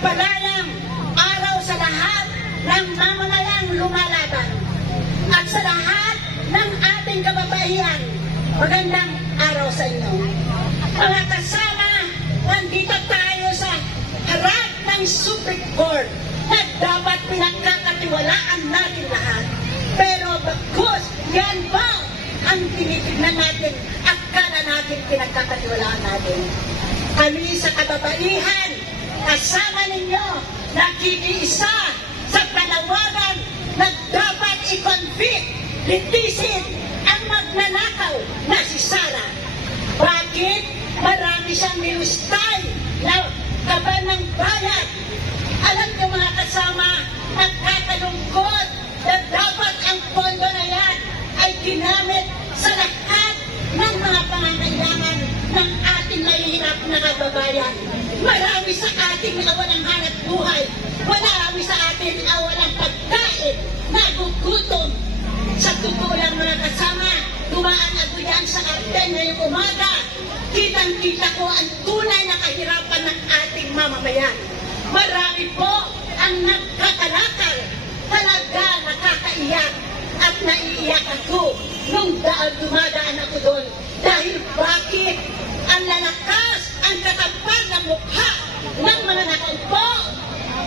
Mapagpalayang araw sa lahat ng mamamayang lumalaban at sa lahat ng ating kababaihan. Magandang araw sa inyo. Mga kasama, nandito tayo sa harap ng Supreme Court na dapat pinagkakatiwalaan natin lahat. Pero bagkus, yan ba ang tinitignan natin? Akala natin pinagkakatiwalaan natin. Kami sa kababaihan, kasama ninyo, nakikiisa sa panawagan na dapat i-convict, litisin ang magnanakaw na si Sara. Bakit? Marami siyang nilustay na kaban ng bayan. Alam niyo mga kasama, nakakalungkot na dapat ang pondo na yan ay ginamit sa lahat ng mga pangangailangan ng ating mahihirap na kababayan. Marami sa ating na walang hanap buhay. Marami sa atin na walang pagkain, nagugutom. Sa totoo lang mga kasama, dumaan ako yan sa Arden ngayong umaga. Kitang-kita ko ang tunay na kahirapan ng ating mamamayan. Marami po ang nagkakalakal, talaga nakakaiyak at naiiyak ako nung dumadaan ako doon. Dahil bakit? Ang lalakas, ang kakapal ng mukha ng mga nakaupo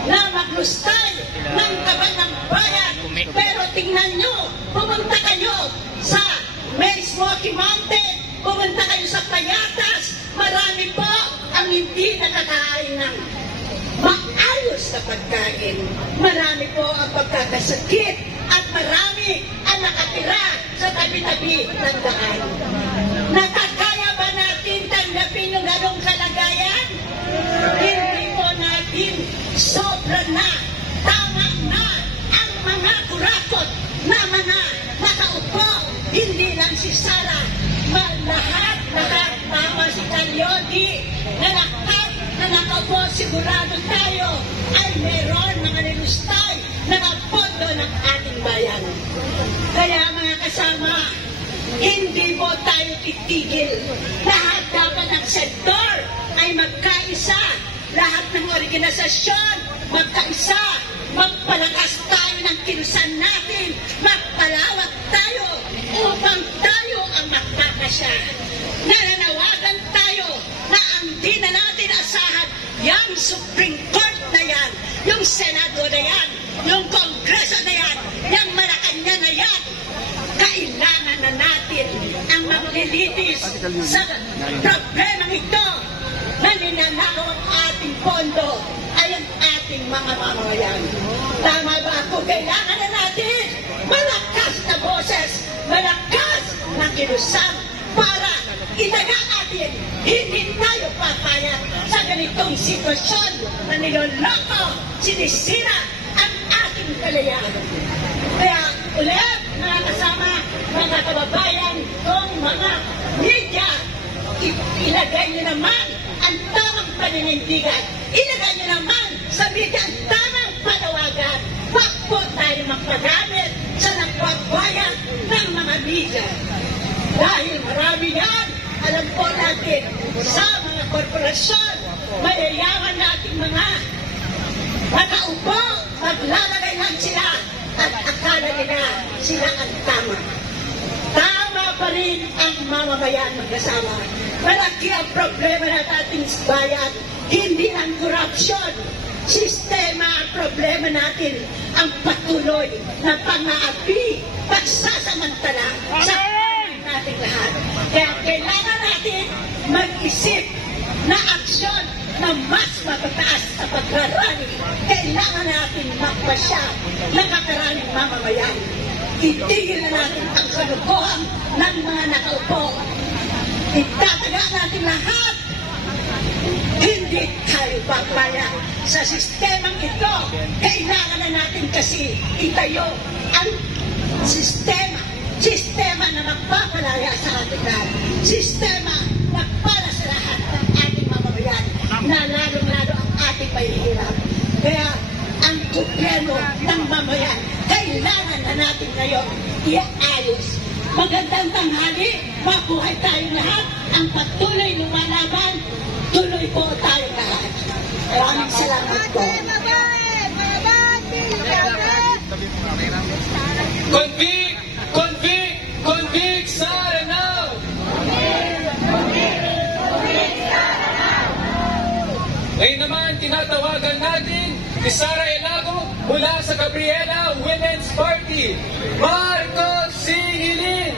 na maglustay ng kaban ng bayan. Pero tingnan nyo, pumunta kayo sa Smoky Mountain, pumunta kayo sa Payatas, marami po ang hindi nakakain ng maayos na pagkain. Marami po ang pagkakasakit at marami ang nakatira sa tabi-tabi ng daan. Nakakaya ba natin tanggapin yung ganong kalagayan? Hindi po natin. Sobra na, tama na ang mga kurakot na mga nakaupo. Hindi lang si Sara, lahat, tama si Calyodi, na lahat na nakaupo, sigurado tayo ay meron mga nilustay na napondo ng ating bayan. Kaya mga kasama, hindi po tayo titigil. Lahat dapat ng sektor ay magkaisa. Lahat ng organisasyon magkaisa. Magpalakas tayo ng kilusan natin. Magpalawak tayo upang tayo ang magkakasya. Nananawagan tayo na ang di na natin asahan yung Supreme Court na yan, yung Senado na yan, yung Kongreso na yan, yung Malacanang na yan. Kailangan na natin ang maglilitis sa problemang ito na ninanakaw ang ating pondo ay ang ating mga mamamayan. Tama ba ako? Kailangan na natin malakas na boses, malakas na kilusan para itaga natin. Hindi tayo papayag sa ganitong sitwasyon na niloloko, sinisira ang ating kalayaan. Kaya ulit, mga kasama, mga kababayan, kung mga media, ilagay niyo naman ang tamang paninindigan. Ilagay niyo naman sa media ang tamang panawagan. Huwag po tayo magpagamit sa nagpagbayad ng mga media. Dahil marami yan, alam po natin, sa mga korporasyon, mayayaman natin mga nakaupo, maglalagay lang sila at akala nila sila ang tama. Tama pa rin ang mamamayan magkasama. Malaki ang problema ng ating bayan, hindi ang corruption. Sistema ang problema natin, ang patuloy na pang-aapi, pagsasamantala sa nating lahat. Kaya kailangan natin mag-isip na aksyon na mas matataas sa pagrarani. Kailangan natin magpasya ng nakaraning mamamayan. Itigil na natin ang kalukuhan ng mga nakaupo. Itataga natin lahat. Hindi tayo papaya sa sistemang ito. Kailangan na natin kasi itayo ang sistema na magpapalaya sa ating lahat. Sistema na para sa lahat ng ating mamamayan na lalong-lalo ang ating mahihirap. Kaya ang gobyerno ng mamayan, kailangan na natin ngayon iayos. Magandang tanghali, mabuhay tayong lahat. Ang patuloy lumalaban, tuloy po tayong lahat. Maraming salamat po. Convict! Convict! Convict Sara now! Ngayon naman, tinatawagan natin si Sara Elago mula sa Gabriela Women's Party. Marcos Singilin!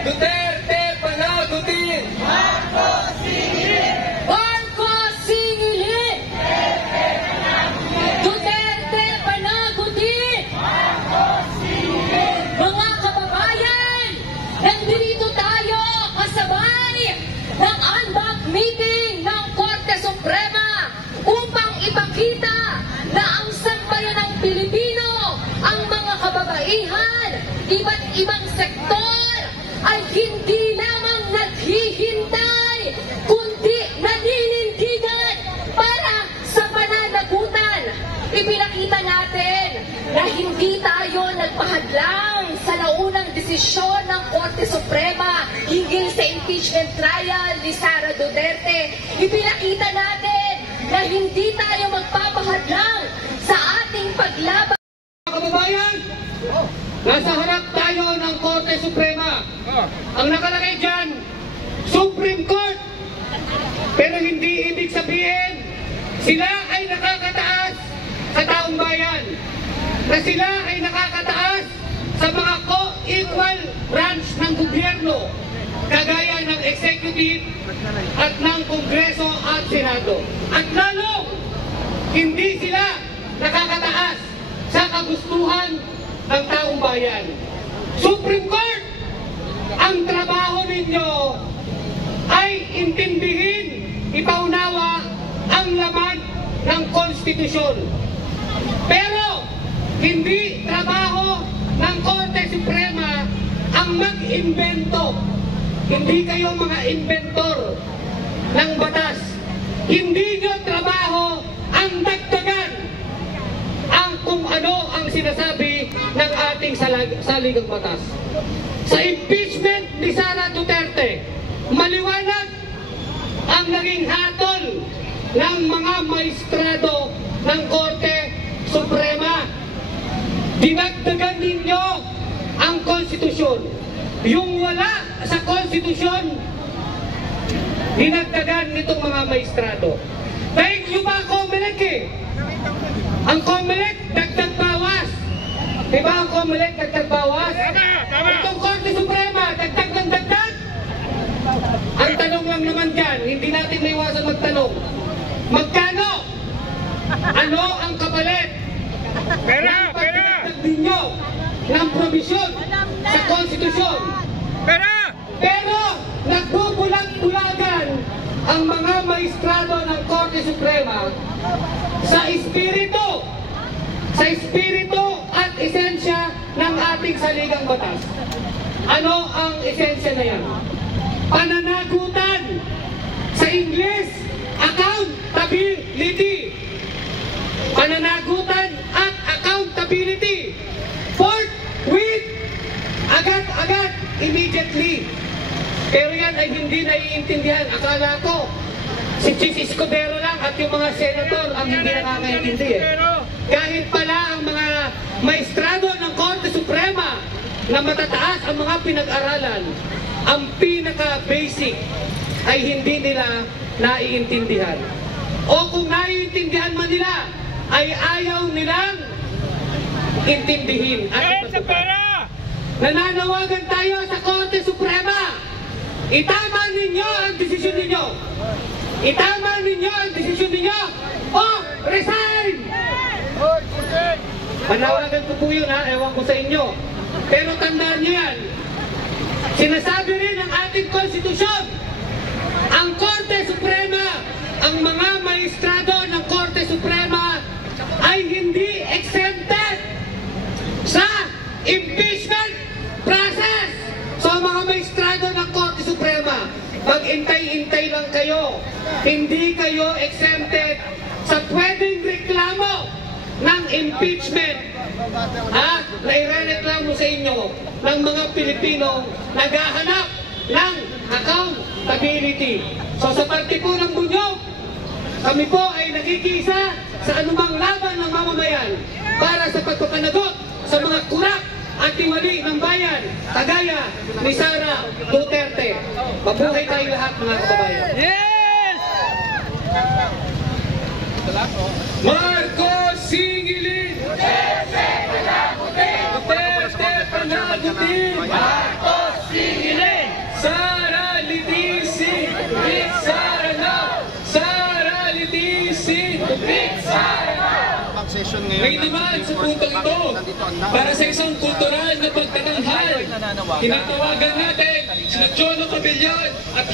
Duterte panagutin! Marcos Singilin! Duterte panagutin! Mga kababayan, nandito tayo kasabay ng unback meeting ng Korte Suprema upang ipakita na ang sambayan ng Pilipino, ang mga kababaihan, iba't ibang sektor ay hindi lamang naghihintay, kundi naninindigan para sa pananagutan. Ipinakita natin na hindi tayo nagpahadlang sa naunang desisyon ng Korte Suprema hinggil sa impeachment trial ni Sara Duterte. Ipinakita natin na hindi tayo magpapahadlang sa ating paglaban. Kababayan, nasa harap tayo ng Korte Suprema. Ang nakalagay dyan, Supreme Court. Pero hindi ibig sabihin sila ay nakakataas sa taong bayan. Na sila ay nakakataas sa mga co-equal branch ng gobyerno, kagaya ng executive at ng Kongreso at Senado. At lalo, hindi sila nakakataas sa kagustuhan ng taong bayan. Supreme Court, ang trabaho ninyo ay intindihin, ipaunawa ang laman ng konstitusyon. Pero hindi trabaho ng Korte Suprema ang mag-invento. Hindi kayo mga inventor ng batas. Hindi nyo trabaho ang dagdagan ang kung ano ang sinasabi ng ating saligang batas. Sa impeachment ni Sara Duterte, maliwanag ang naging hatol ng mga maestrado ng Korte Suprema. Dinagdagan ninyo ang konstitusyon. Yung wala sa konstitusyon, dinagdagan nitong mga maestrado. Dahil yung mga COMELEC ang COMELEC dagdag bawas. Diba ang COMELEC dagdag bawas? Itong Korte Suprema, dagdag ng dagdag. Ang tanong lang naman dyan, hindi natin maiwasan magtanong, magkano? Ano ang kapalit? ng pagdagdag ninyo ng provisyon sa konstitusyon? Pero nagbubulag-bulagan ang mga maestrado ng Korte Suprema sa espiritu at esensya ng ating saligang batas. Ano ang esensya na yan? Pananagutan. Sa English, accountability. Pananagutan at accountability. Forthwith, agad-agad, immediately. Pero yan ay hindi naiintindihan. Akala ko, si Chief Escudero lang at yung mga senator ang hindi nakakaintindi Kahit pala ang mga maestrado ng Korte Suprema na matataas ang mga pinag-aralan, ang pinaka-basic ay hindi nila naiintindihan. O kung naiintindihan man nila, ay ayaw nilang intindihin at ipatupad. Nananawagan tayo sa Korte Suprema. Itama ninyo ang desisyon ninyo. Itama ninyo ang desisyon ninyo o resign! Panawagan ko po yun ha, ewan ko sa inyo. Pero tandaan nyo yan. Sinasabi rin ng ating konstitusyon, ang Korte Suprema, ang mga maestrado ng Korte Suprema ay hindi exempted sa impeachment process. So mga maestrado ng Korte Suprema, mag-intay-intay lang kayo. Hindi kayo exempted sa pwedeng reklamo ng impeachment na irereklamo sa inyo ng mga Pilipino naghahanap ng accountability. So sa parte po ng Bunyog, Kami po ay nakikiisa sa anumang laban ng mamamayan para sa pagpapanagot sa mga kurap at tiwali ng bayan, kagaya ni Sara Duterte. Mabuhay tayong lahat, mga kababayan. Marcos singilin! Duterte panagutin! Marcos singilin! Sara litisin! Big Sara now! Sara litisin! Big Sara now! May demand sa puntong ito para sa isang kultural na pagtatanghal. Tinatawagan natin sina Cholo Cabillan at